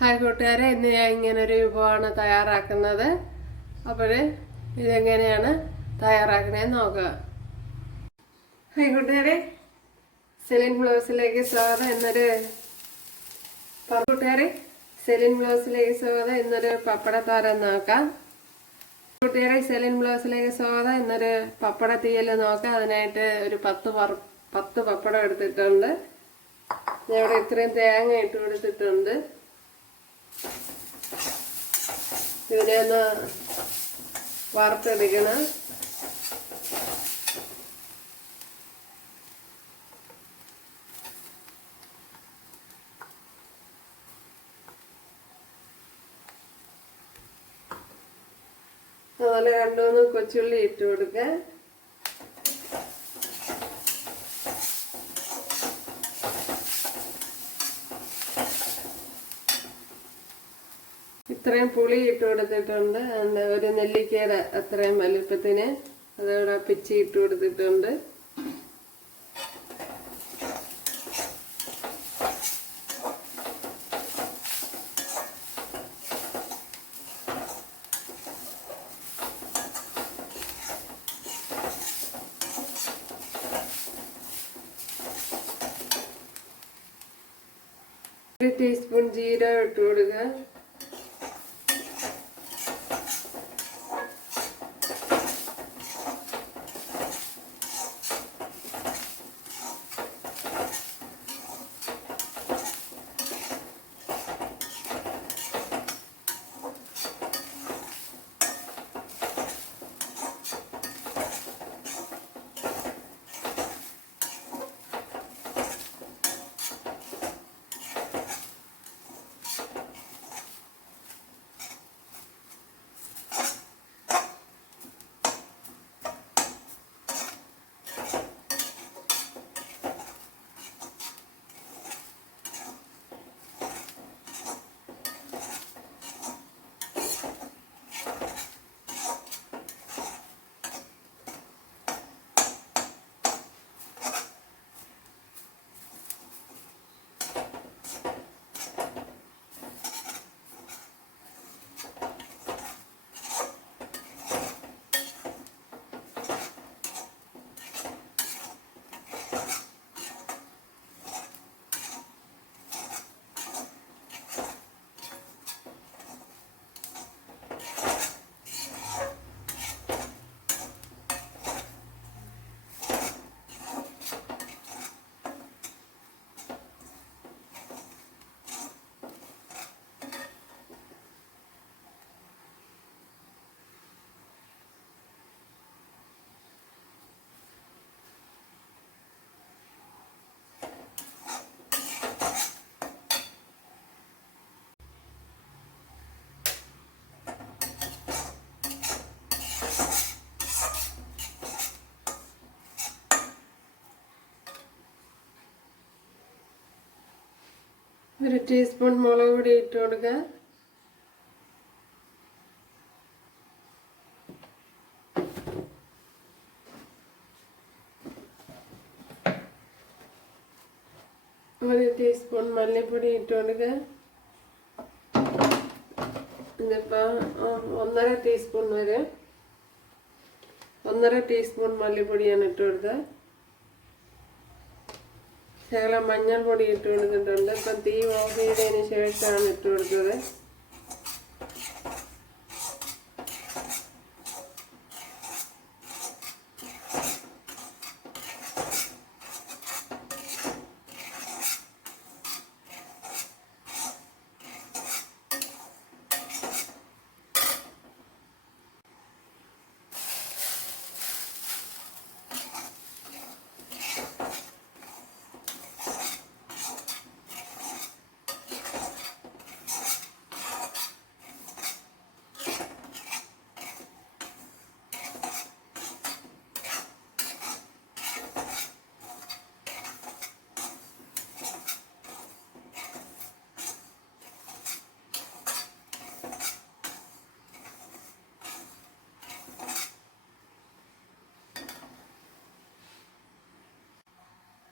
Hi കൂട്ടുകാരെ ഇന്ന് ഞാൻ ഇങ്ങനെ ഒരു വിഭവമാണ് തയ്യാറാക്കുന്നത്. അപ്പോൾ ഇതെങ്ങനെയാണ് തയ്യാറാക്കണേന്ന് നോക്കുക. ഹായ് കൂട്ടുകാരെ സെലിൻ ബ്ലൗസിലേക്ക് സ്വാഗതം എന്നൊരു കൂട്ടുകാരെ സെലിൻ ബ്ലൗസിലേക്ക് സ്വാഗതം എന്നൊരു പപ്പടത്തോരൻ നോക്കാം. കൂട്ടുകാരെ സെലിൻ ബ്ലൗസിലേക്ക് സ്വാഗതം എന്നൊരു പപ്പട തീയൽ നോക്കാം. അതിനായിട്ട് ഒരു പത്ത് വറ- പത്ത് പപ്പടം എടുത്തിട്ടുണ്ട്. ഞാൻ ഇവിടെ ഇത്രയും തേങ്ങ ഇട്ട് കൊടുത്തിട്ടുണ്ട്. ഇതിനെ ഒന്ന് വാർത്തെടുക്കണം. അതുപോലെ രണ്ടു മൂന്ന് കൊച്ചുള്ളി ഇട്ട് കൊടുക്കുക ഇത്രയും പുളി ഇട്ട് കൊടുത്തിട്ടുണ്ട്. ഒരു നെല്ലിക്കയുടെ അത്രയും വലുപ്പത്തിന് അതവിടെ പിച്ചി ഇട്ട് കൊടുത്തിട്ടുണ്ട്. ഒരു ടീസ്പൂൺ ജീരകം ഇട്ട് കൊടുക്കുക. ഒരു ടീസ്പൂൺ മുളക് പൊടി ഇട്ട് കൊടുക്കുക. ഒരു ടീസ്പൂൺ മല്ലിപ്പൊടി ഇട്ട് കൊടുക്കുക. ഇതിപ്പോൾ ഒന്നര ടീസ്പൂൺ വരെ ഒന്നര ടീസ്പൂൺ മല്ലിപ്പൊടിയാണ് ഇട്ട് കൊടുക്കുക. ശകലം മഞ്ഞൾപ്പൊടി ഇട്ട് കൊടുത്തിട്ടുണ്ട് ഇപ്പം തീ ഓഫ് ചെയ്തതിന് ശേഷമാണ് ഇട്ട് കൊടുത്തത്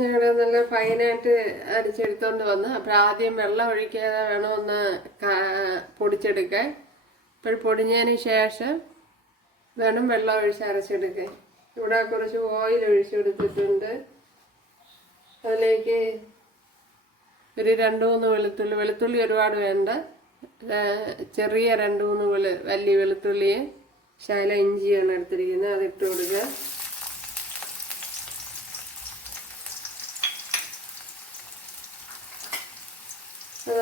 ഞങ്ങൾ നല്ല ഫൈനായിട്ട് അരിച്ചെടുത്തോണ്ട് വന്ന്. അപ്പോൾ ആദ്യം വെള്ളം ഒഴിക്കാതെ വേണം ഒന്ന് പൊടിച്ചെടുക്കാൻ. ഇപ്പോൾ പൊടിഞ്ഞതിന് ശേഷം വേണം വെള്ളം ഒഴിച്ച് അരച്ചെടുക്കാൻ. ഇവിടെ കുറച്ച് ഓയിൽ ഒഴിച്ചെടുത്തിട്ടുണ്ട് അതിലേക്ക് ഒരു രണ്ട് മൂന്ന് വെളുത്തുള്ളി വെളുത്തുള്ളി ഒരുപാട് വേണ്ട. ചെറിയ രണ്ട് മൂന്ന് വലിയ വെളുത്തുള്ളിയെ ശാല ഇഞ്ചിയാണ് എടുത്തിരിക്കുന്നത്. അതിട്ട് കൊടുക്കുക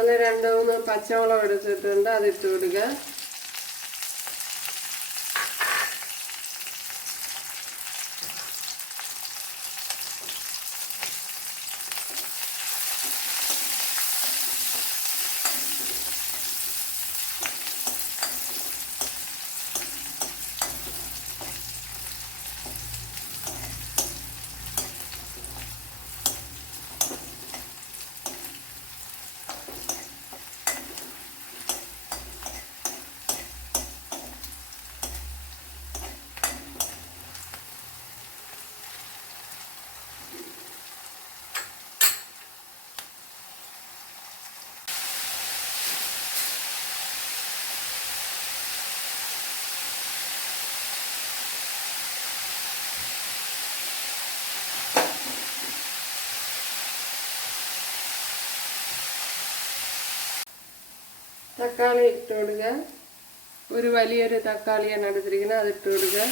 അതുപോലെ രണ്ട് മൂന്ന് പച്ചമുളക് എടുത്തിട്ടുണ്ട് അതിട്ട് കൊടുക്കുക തക്കാളി ഇട്ട് കൊടുക്കുക ഒരു വലിയൊരു തക്കാളിയാണ് എടുത്തിരിക്കുന്നത് അതിട്ട് കൊടുക്കുക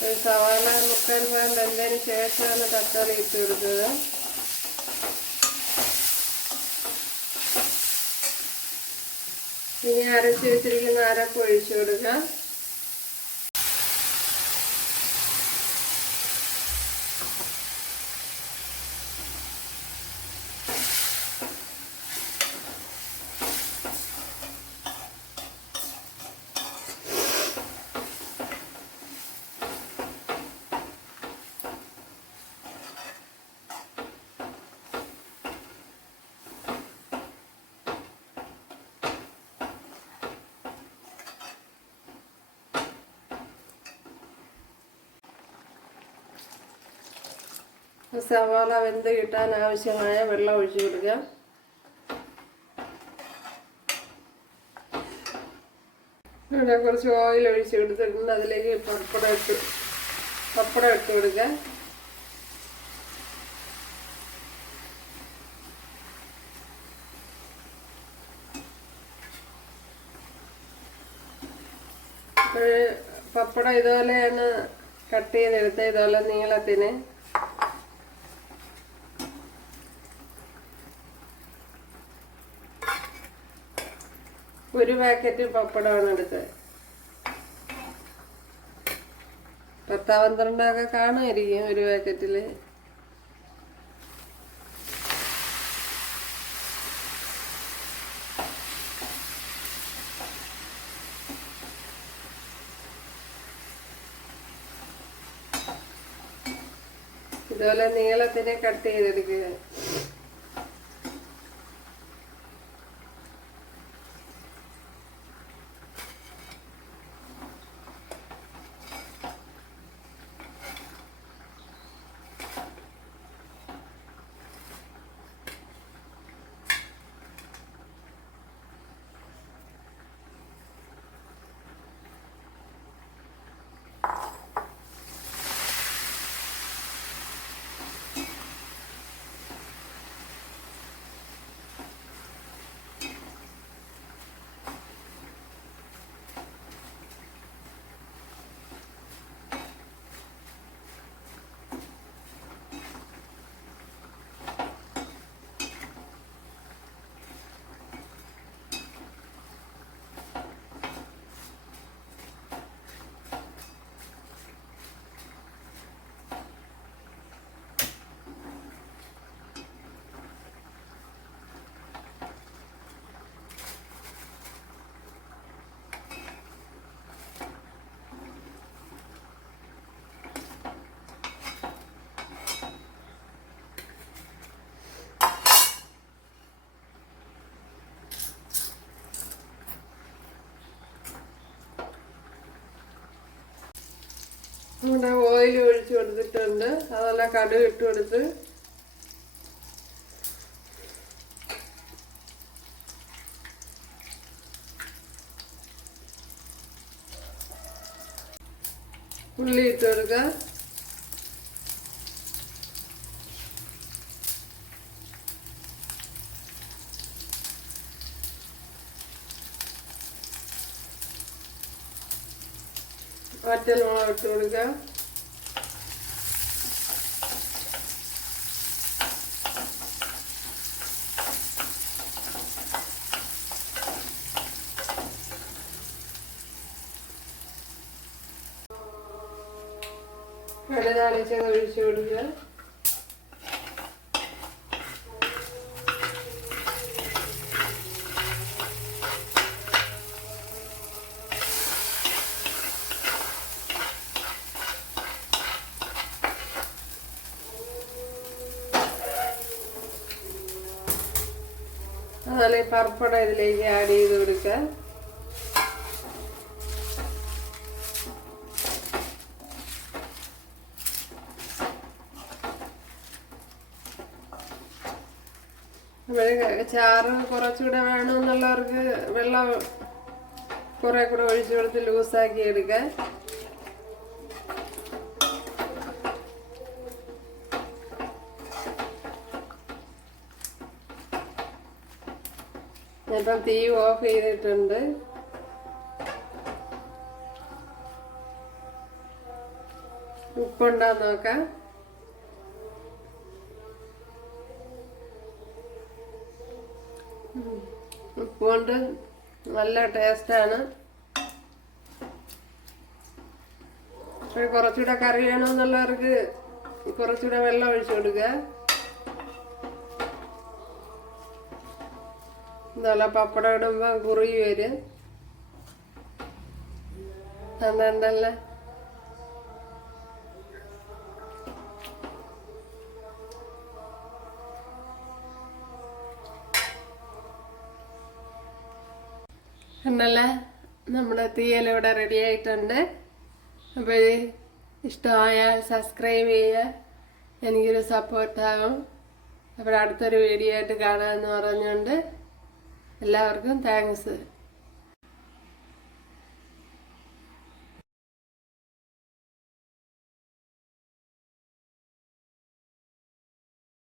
ഒരു സവാള മുക്കാൽ ഭാഗം വെന്തതിന് ശേഷമാണ് തക്കാളി ഇട്ട് കൊടുത്തത് ഇനി അരച്ച് വെച്ചിരിക്കുന്ന അരപ്പ് ഒഴിച്ചു കൊടുക്കുക സവാള വെന്ത് കിട്ടാൻ ആവശ്യമായ വെള്ളം ഒഴിച്ചു കൊടുക്കുക. ഇവിടെ കുറച്ച് ഓയിൽ ഒഴിച്ച് കൊടുത്തിട്ടുണ്ട്. അതിലേക്ക് പപ്പടം ഇട്ട് പപ്പടം ഇട്ട് അപ്പോൾ പപ്പടം ഇതുപോലെയാണ് കട്ട് ചെയ്തെടുത്ത് ഇതുപോലെ നീളത്തിന്. ഒരു പാക്കറ്റ് പപ്പടമാണ് എടുത്തത്. പത്താ പന്ത്രണ്ടൊക്കെ കാണുമായിരിക്കും ഒരു പാക്കറ്റിൽ ഇതുപോലെ നീളത്തിന് കട്ട് ചെയ്തെടുക്കുക. നമ്മുടെ ഓയിൽ ഒഴിച്ച് കൊടുത്തിട്ടുണ്ട്. അതല്ല കടുക് ഇട്ട് കൊടുത്ത്. ഉള്ളി ഇട്ട് കൊടുക്കുക വറ്റൽമുളക് ഇട്ട് കൊടുക്കുക ഒഴിച്ചു കൊടുക്കുക പർപ്പട ഇതിലേക്ക് ആഡ് ചെയ്ത് കൊടുക്കുക ചാറ് കുറച്ചുകൂടെ വേണമെന്നുള്ളവർക്ക് വെള്ളം കുറെ കൂടെ ഒഴിച്ചു കൊടുത്ത് ലൂസാക്കി എടുക്കാൻ ഇപ്പം തീ ഓഫ് ചെയ്തിട്ടുണ്ട്. ഉപ്പുണ്ടോ നോക്കാം. ഉപ്പുകൊണ്ട് നല്ല ടേസ്റ്റാണ്. കുറച്ചുകൂടെ കറി വേണമെന്നുള്ളവർക്ക് കുറച്ചുകൂടെ വെള്ളം ഒഴിച്ചു കൊടുക്കുക. നല്ല പപ്പടം ഇടുമ്പോ കുറുകി വരും. അന്നല്ല എന്നല്ല നമ്മുടെ തീയൽ ഇവിടെ റെഡി ആയിട്ടുണ്ട്. അപ്പോൾ ഇഷ്ടമായാൽ സബ്സ്ക്രൈബ് ചെയ്യുക എനിക്കൊരു സപ്പോർട്ടാകും അപ്പോൾ അടുത്തൊരു വീഡിയോ ആയിട്ട് കാണാമെന്ന് പറഞ്ഞുകൊണ്ട് എല്ലാവർക്കും താങ്ക്സ്